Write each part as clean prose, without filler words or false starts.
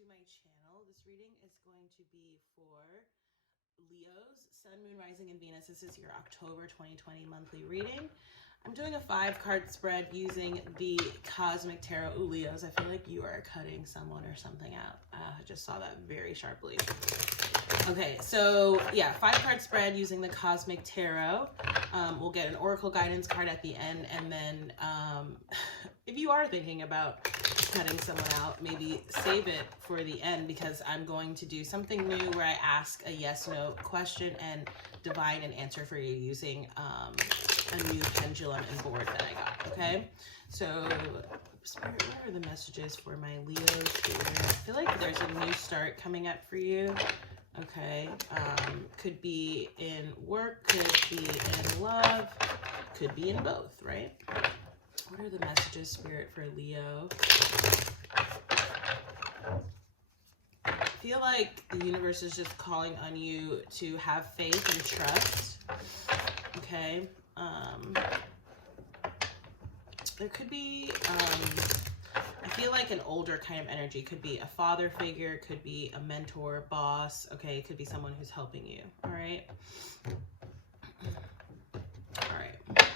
to my channel. This reading is going to be for Leos, Sun, Moon, Rising, and Venus. This is your October 2020 monthly reading. I'm doing a 5-card spread using the Cosmic Tarot. Ooh, Leos, I feel like you are cutting someone or something out. I just saw that very sharply. Okay, so yeah, 5-card spread using the Cosmic Tarot. We'll get an Oracle guidance card at the end, and then if you are thinking about cutting someone out, maybe save it for the end, because I'm going to do something new where I ask a yes/no question and divide an answer for you using a new pendulum and board that I got. Okay, so Spirit, what are the messages for my Leos here? I feel like there's a new start coming up for you. Okay, could be in work, could be in love, could be in both, right? What are the messages, Spirit, for Leo? I feel like the universe is just calling on you to have faith and trust. Okay. There could be, I feel like an older kind of energy. Could be a father figure, could be a mentor, boss. Okay, it could be someone who's helping you. All right. All right.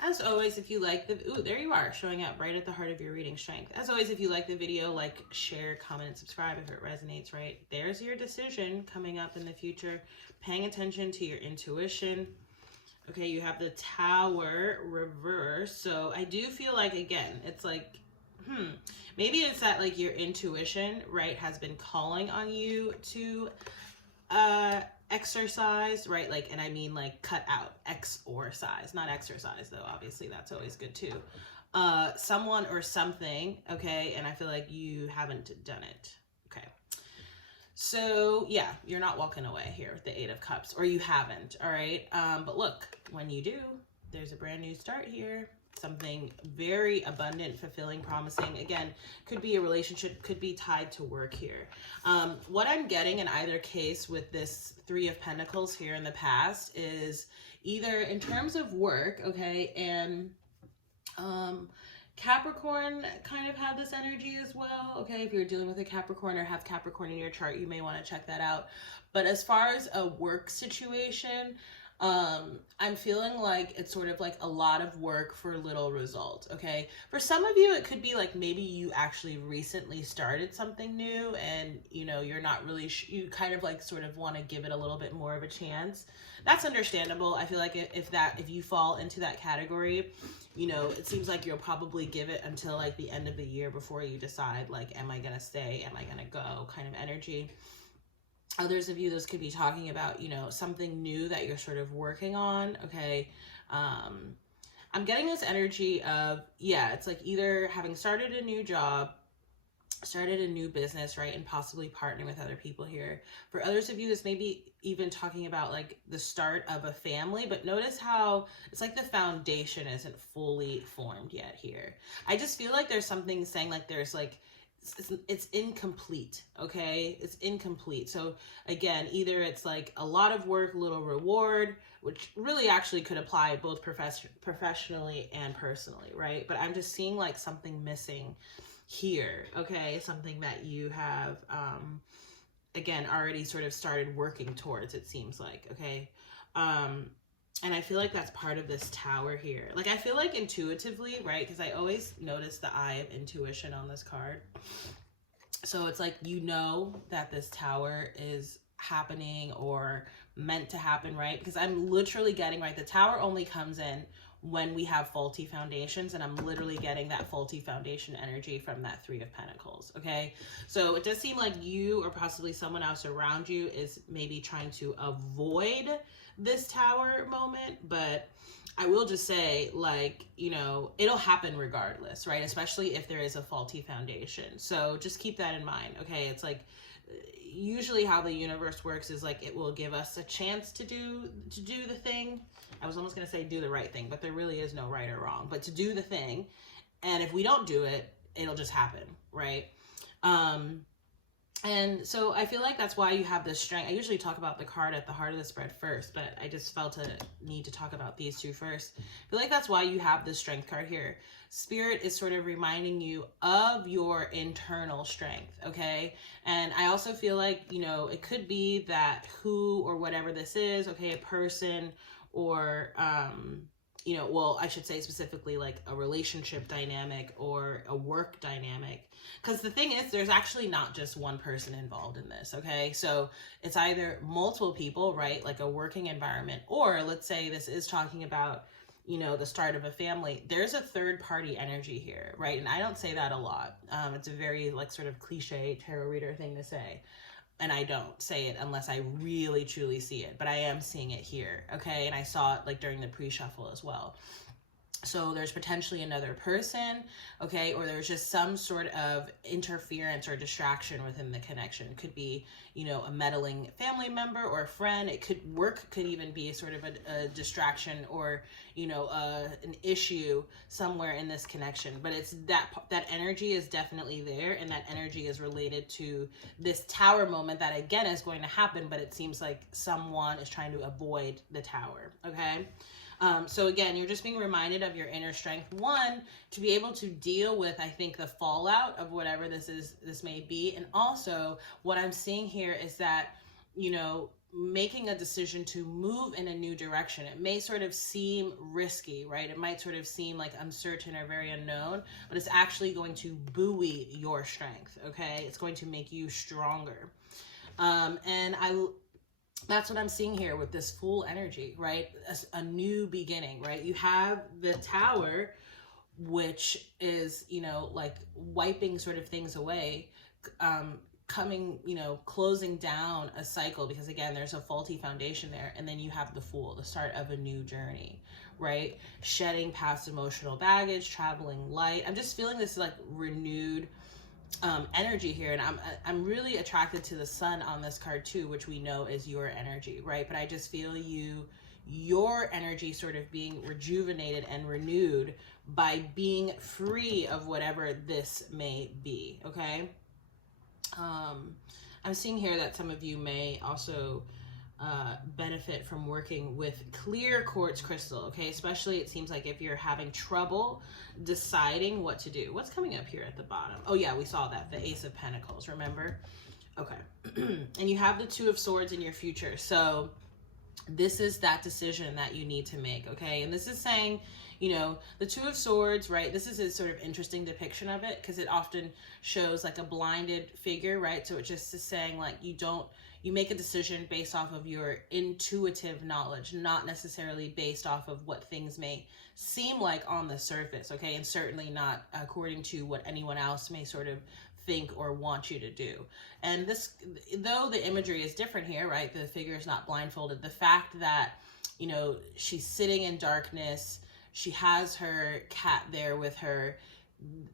As always, if you like the, ooh, there you are, showing up right at the heart of your reading strength. As always, if you like the video, like, share, comment, and subscribe if it resonates, right? There's your decision coming up in the future. Paying attention to your intuition. Okay, you have the Tower reverse. So I do feel like, again, it's like, maybe it's that, like, your intuition, right, has been calling on you to exercise, right? Like, and I mean, like, cut out, exorcise, not exercise, though. Obviously, that's always good too. Someone or something, okay? And I feel like you haven't done it. Okay. So yeah, you're not walking away here with the 8 of Cups, or you haven't, all right? But look, when you do, there's a brand new start here. Something very abundant, fulfilling, promising. Again, could be a relationship, could be tied to work here. What I'm getting in either case with this 3 of Pentacles here in the past is either in terms of work, okay, and Capricorn kind of had this energy as well. Okay, if you're dealing with a Capricorn or have Capricorn in your chart, you may want to check that out. But as far as a work situation, I'm feeling like it's sort of like a lot of work for little result. Okay, for some of you, it could be like maybe you actually recently started something new and you know you're not really you kind of like sort of want to give it a little bit more of a chance. That's understandable. I feel like if you fall into that category, you know, it seems like you'll probably give it until like the end of the year before you decide, like, am I gonna stay, am I gonna go, kind of energy. Others of you, this could be talking about, you know, something new that you're sort of working on. Okay. I'm getting this energy of, yeah, it's like either having started a new job, started a new business, right, and possibly partnering with other people here. For others of you, this may be even talking about like the start of a family, but notice how it's like the foundation isn't fully formed yet here. I just feel like there's something saying like there's like, it's incomplete. Okay, it's incomplete. So again, either it's like a lot of work, little reward, which really actually could apply both professionally and personally, right? But I'm just seeing like something missing here. Okay, something that you have again already sort of started working towards, it seems like. Okay, and I feel like that's part of this Tower here. Like, I feel like intuitively, right? Because I always notice the eye of intuition on this card. So it's like, you know that this Tower is happening or meant to happen, right? Because I'm literally getting, right, the Tower only comes in when we have faulty foundations, and I'm literally getting that faulty foundation energy from that 3 of Pentacles. Okay, so it does seem like you or possibly someone else around you is maybe trying to avoid this Tower moment, but I will just say, like, you know, it'll happen regardless, right? Especially if there is a faulty foundation. So just keep that in mind. Okay, it's like usually how the universe works is like it will give us a chance to do the thing. I was almost going to say do the right thing, but there really is no right or wrong, but to do the thing. And if we don't do it, it'll just happen, right? And so I feel like that's why you have this strength. I usually talk about the card at the heart of the spread first, but I just felt a need to talk about these two first. I feel like that's why you have this strength card here. Spirit is sort of reminding you of your internal strength, okay? And I also feel like, you know, it could be that who or whatever this is, okay, a person or, you know, well, I should say specifically like a relationship dynamic or a work dynamic. Because the thing is, there's actually not just one person involved in this, okay? So it's either multiple people, right? Like a working environment, or let's say this is talking about, you know, the start of a family. There's a third party energy here, right? And I don't say that a lot. It's a very like sort of cliche tarot reader thing to say. And I don't say it unless I really truly see it, but I am seeing it here, okay? And I saw it like during the pre-shuffle as well. So there's potentially another person, okay, or there's just some sort of interference or distraction within the connection. It could be, you know, a meddling family member or a friend. It could could even be sort of a distraction or, you know, an issue somewhere in this connection. But it's that energy is definitely there, and that energy is related to this tower moment that again is going to happen, but it seems like someone is trying to avoid the tower, okay? So again, you're just being reminded of your inner strength. One, to be able to deal with, I think, the fallout of whatever this may be. And also what I'm seeing here is that, you know, making a decision to move in a new direction. It may sort of seem risky, right? It might sort of seem like uncertain or very unknown, but it's actually going to buoy your strength, okay? It's going to make you stronger. That's what I'm seeing here with this full energy, right? A new beginning, right? You have the tower, which is, you know, like wiping sort of things away, coming, you know, closing down a cycle, because again, there's a faulty foundation there. And then you have the Fool, the start of a new journey, right? Shedding past emotional baggage, traveling light. I'm just feeling this like renewed energy here, and I'm really attracted to the Sun on this card too, which we know is your energy, right? But I just feel your energy sort of being rejuvenated and renewed by being free of whatever this may be, okay? I'm seeing here that some of you may also benefit from working with clear quartz crystal, okay? Especially it seems like if you're having trouble deciding what to do. What's coming up here at the bottom? Oh yeah, we saw that, the Ace of Pentacles, remember? Okay. And you have the Two of Swords in your future. So this is that decision that you need to make, okay? And this is saying, you know, the Two of Swords, right? This is a sort of interesting depiction of it because it often shows like a blinded figure, right? So it just is saying like you make a decision based off of your intuitive knowledge, not necessarily based off of what things may seem like on the surface, okay? And certainly not according to what anyone else may sort of think or want you to do. And this, though the imagery is different here, right? The figure is not blindfolded. The fact that, you know, she's sitting in darkness, she has her cat there with her.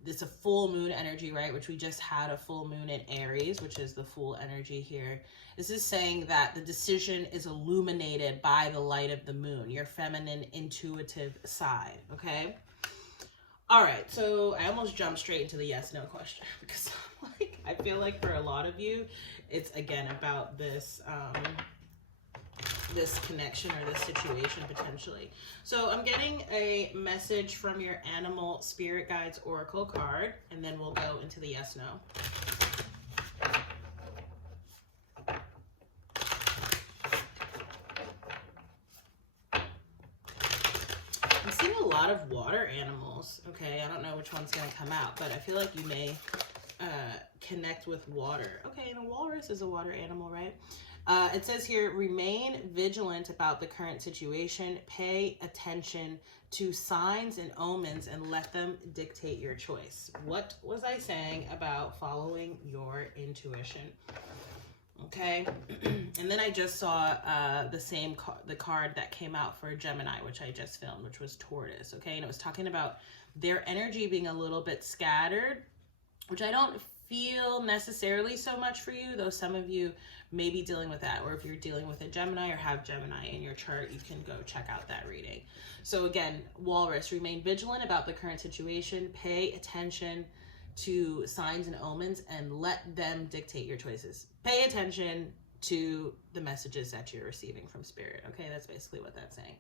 It's a full moon energy, right? Which we just had a full moon in Aries, which is the Fool energy here. This is saying that the decision is illuminated by the light of the moon, your feminine intuitive side, okay? All right, so I almost jumped straight into the yes/no question because like I feel like for a lot of you, it's again about this this connection or this situation potentially. So I'm getting a message from your Animal Spirit Guides Oracle card, and then we'll go into the yes/no. I'm seeing a lot of water animals. Okay, I don't know which one's going to come out, but I feel like you may connect with water. Okay, and a walrus is a water animal, right? It says here, remain vigilant about the current situation. Pay attention to signs and omens and let them dictate your choice. What was I saying about following your intuition? Okay, and then I just saw the card that came out for Gemini, which I just filmed, which was Tortoise. Okay, and it was talking about their energy being a little bit scattered, which I don't feel necessarily so much for you, though some of you may be dealing with that, or if you're dealing with a Gemini or have Gemini in your chart, you can go check out that reading. So again, Walrus, remain vigilant about the current situation, pay attention to signs and omens and let them dictate your choices. Pay attention to the messages that you're receiving from spirit. Okay, that's basically what that's saying.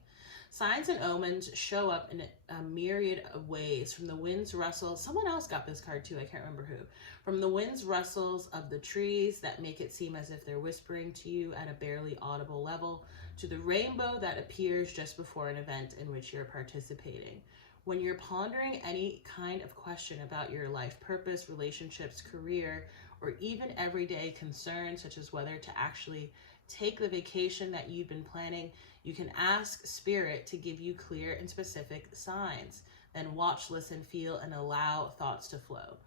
Signs and omens show up in a myriad of ways, from the wind's rustle. Someone else got this card too, I can't remember who. From the wind's rustles of the trees that make it seem as if they're whispering to you at a barely audible level, to the rainbow that appears just before an event in which you're participating. When you're pondering any kind of question about your life purpose, relationships, career, or even everyday concerns, such as whether to actually take the vacation that you've been planning, you can ask spirit to give you clear and specific signs. Then watch, listen, feel, and allow thoughts to flow.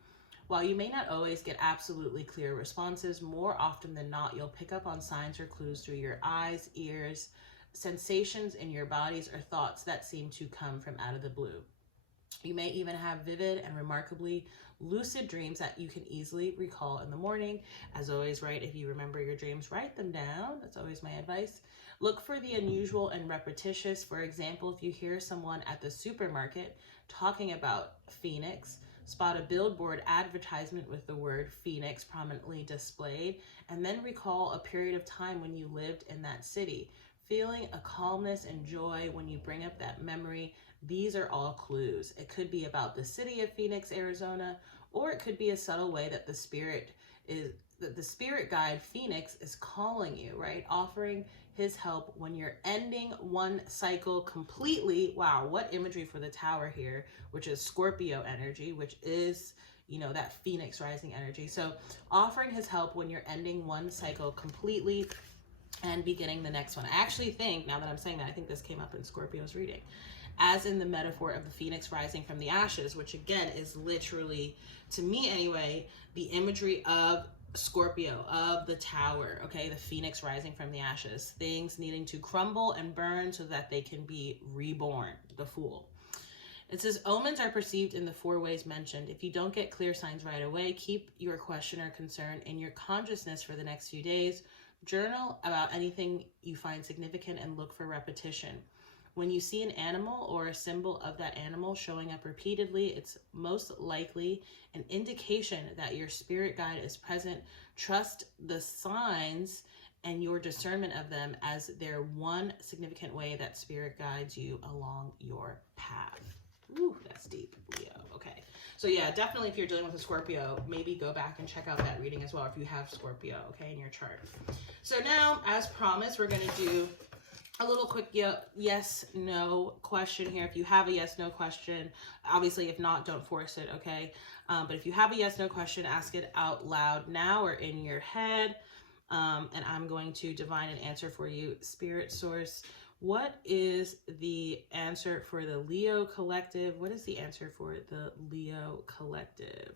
While you may not always get absolutely clear responses, more often than not, you'll pick up on signs or clues through your eyes, ears, sensations in your bodies, or thoughts that seem to come from out of the blue. You may even have vivid and remarkably lucid dreams that you can easily recall in the morning. As always, right, if you remember your dreams, write them down. That's always my advice. Look for the unusual and repetitious. For example, if you hear someone at the supermarket talking about Phoenix, spot a billboard advertisement with the word Phoenix prominently displayed, and then recall a period of time when you lived in that city. Feeling a calmness and joy when you bring up that memory. These are all clues. It could be about the city of Phoenix, Arizona, or it could be a subtle way that the spirit guide Phoenix is calling you, right? Offering his help when you're ending one cycle completely. Wow, what imagery for the tower here, which is Scorpio energy, which is, you know, that Phoenix rising energy. So offering his help when you're ending one cycle completely and beginning the next one. I actually think, now that I'm saying that, I think this came up in Scorpio's reading, as in the metaphor of the phoenix rising from the ashes, which again is literally, to me anyway, the imagery of Scorpio, of the tower, okay, the phoenix rising from the ashes, things needing to crumble and burn so that they can be reborn, the Fool. It says, omens are perceived in the 4 ways mentioned. If you don't get clear signs right away, keep your question or concern in your consciousness for the next few days. Journal about anything you find significant and look for repetition. When you see an animal or a symbol of that animal showing up repeatedly, it's most likely an indication that your spirit guide is present. Trust the signs and your discernment of them as their one significant way that spirit guides you along your path. Ooh, that's deep, Leo. Okay. So yeah, definitely if you're dealing with a Scorpio, maybe go back and check out that reading as well if you have Scorpio, okay, in your chart. So now, as promised, we're going to do a little quick yes, no question here. If you have a yes, no question, obviously if not, don't force it, okay? But if you have a yes, no question, ask it out loud now or in your head. And I'm going to divine an answer for you. Spirit source, what is the answer for the Leo collective? What is the answer for the Leo collective?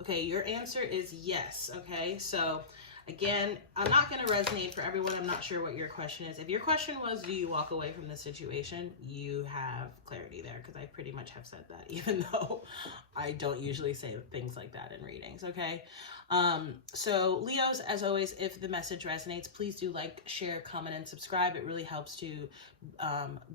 Okay, your answer is yes, okay? So again, I'm not going to resonate for everyone. I'm not sure what your question is. If your question was, do you walk away from the situation? You have clarity there, because I pretty much have said that, even though I don't usually say things like that in readings, okay? So Leos, as always, if the message resonates, please do like, share, comment, and subscribe. It really helps to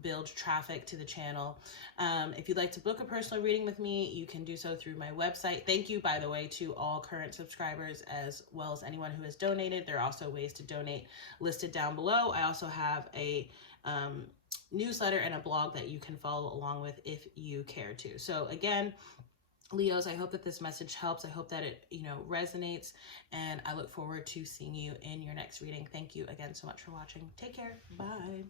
build traffic to the channel. If you'd like to book a personal reading with me, you can do so through my website. Thank you, by the way, to all current subscribers as well as anyone who has donated. There are also ways to donate listed down below. I also have a newsletter and a blog that you can follow along with if you care to. So again, Leos, I hope that this message helps. I hope that it, resonates, and I look forward to seeing you in your next reading. Thank you again so much for watching. Take care. Bye.